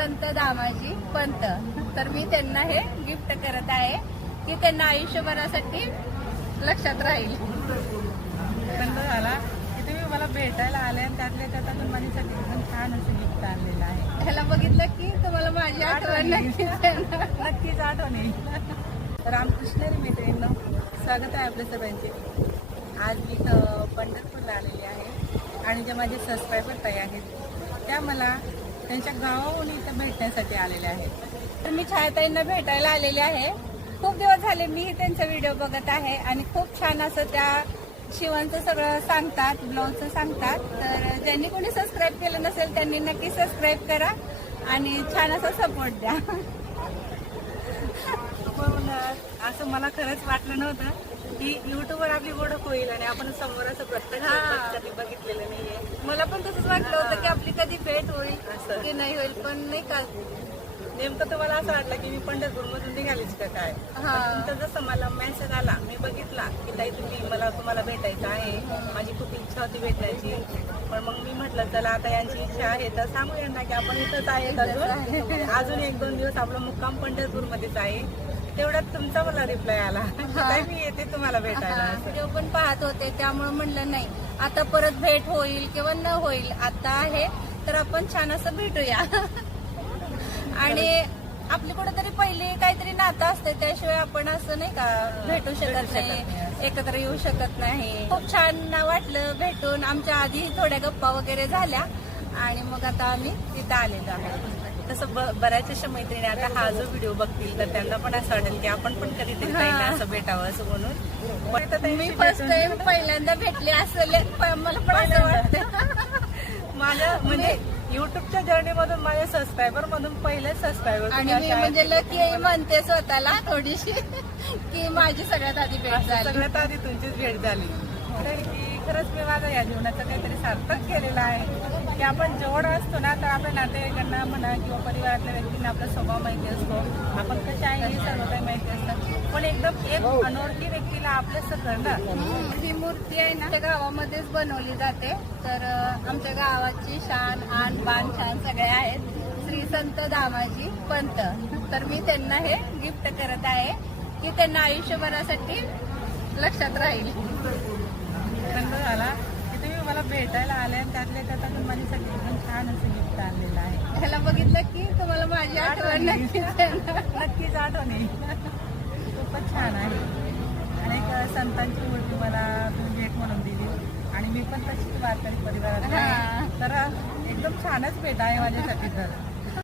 संत दामाजी पंत. तर मी त्यांना हे गिफ्ट करत आहे की त्यांना आयुष्यभरासाठी लक्षात राहील. बंद झाला की तुम्ही मला भेटायला आले आणि त्यातल्या त्यात माझ्यासाठी एकदम छान असं गिफ्ट आणलेलं आहे. ह्याला बघितलं की तुम्हाला माझी आठवण नक्कीच येणार. नक्कीच आठवण येईल. रामकृष्ण मैत्रिणींनो, स्वागत आहे आपल्या सर्वांचे. आज मी पंढरपूरला आलेली आहे आणि जे माझे सबस्क्रायबर ताई आहेत त्या मला त्यांच्या गावाहून इथं भेटण्यासाठी आलेल्या आहेत. तर मी छायाताईंना भेटायला आलेले आहे. खूप दिवस झाले मी त्यांचा व्हिडिओ बघत आहे आणि खूप छान असं त्या शिवणचं सगळं सांगतात, ब्लाऊजचं सांगतात. तर ज्यांनी कोणी सबस्क्राईब केलं नसेल त्यांनी नक्की सबस्क्राईब करा आणि छान असा सपोर्ट द्या. पण असं मला खरंच वाटलं नव्हतं की युट्यूबवर आपली ओळख होईल आणि आपण समोर असं प्रत्यक्ष कधी बघितलेलं नाहीये. मला पण तसंच वाटलं होतं की आपली कधी भेट होईल असं की नाही होईल, पण नाही का नेमकं तुम्हाला असं वाटलं की मी पंढरपूरमधून निघालीच का काय. तर जसं मला मेसेज आला मी बघितला की ताई तुम्हाला भेटायचं आहे. माझी खूप इच्छा होती भेटायची, पण मग मी म्हटलं चला आता यांची इच्छा आहे तर सांगू यांना की आपण इथंच आहे अजून 1-2 दिवस आपला मुक्काम पंढरपूरमध्येच आहे. तेवढ्यात तुमचा मला रिप्लाय आला ताई मी येते तुम्हाला भेटायला. व्हिडिओ पण पाहत होते त्यामुळे म्हणलं नाही आता परत भेट होईल किंवा न होईल, आता आहे तर आपण छान असं भेटूया. आणि आपली कुठेतरी पहिली काहीतरी नातं असते त्याशिवाय आपण असं नाही का भेटू शकत नाही, एकत्र येऊ शकत नाही. खूप छान वाटलं भेटून. आमच्या आधी थोड्या गप्पा वगैरे झाल्या आणि मग आता आम्ही तिथं आलेलो आहोत. तसं बऱ्याच अशा मैत्रिणी आता हा जो व्हिडिओ बघतील तर त्यांना पण असं वाटेल की आपण पण कधीतरी ताईंना असं भेटावं असं म्हणून. पण आता मी फर्स्ट टाइम पहिल्यांदा भेटले असेल मला पण असं वाटतं. माझ्या म्हणजे युट्यूबच्या जर्नी मधून माझ्या सबस्क्रायबर मधून पहिले सबस्क्रायबर आणि मी म्हणजे लकी म्हणते स्वतःला थोडीशी की माझी सगळ्यात आधी भेट झाली. सगळ्यात आधी तुमचीच भेट झाली. की खरंच मी माझं या जीवनाचं काहीतरी सार्थक केलेलं आहे की आपण जेवढं असतो ना तर आपल्या नातेवाईकांना म्हणा किंवा परिवारातल्या व्यक्तींना आपला स्वभाव माहिती असतो, आपण कशा आहे हे सर्व काही माहिती असतं, पण एकदम एक अनोळखी व्यक्तीला आपलंसं करणं. ही मूर्ती आहे ना त्या गावामध्येच बनवली जाते. तर आमच्या गावाची शान आन बान छान सगळे आहेत श्री संत दामाजी पंत. तर मी त्यांना हे गिफ्ट करत आहे की त्यांना आयुष्यभरासाठी लक्षात राहील. बंद झाला की तुम्ही मला भेटायला आले आणि त्यातल्या त्यात माझ्यासाठी एकदम छान असं गिफ्ट आणलेलं आहे. ह्याला बघितलं की तुम्हाला माझी आठवण नक्कीच येणार. नक्कीच आठवण येईल. खूपच छान आहे आणि एक संतांची मूर्ती मला तुम्ही भेट म्हणून दिली आणि मी पण तशीच वारकरी परिवारात आहे. तर एकदम छानच भेट आहे माझ्यासाठी. तर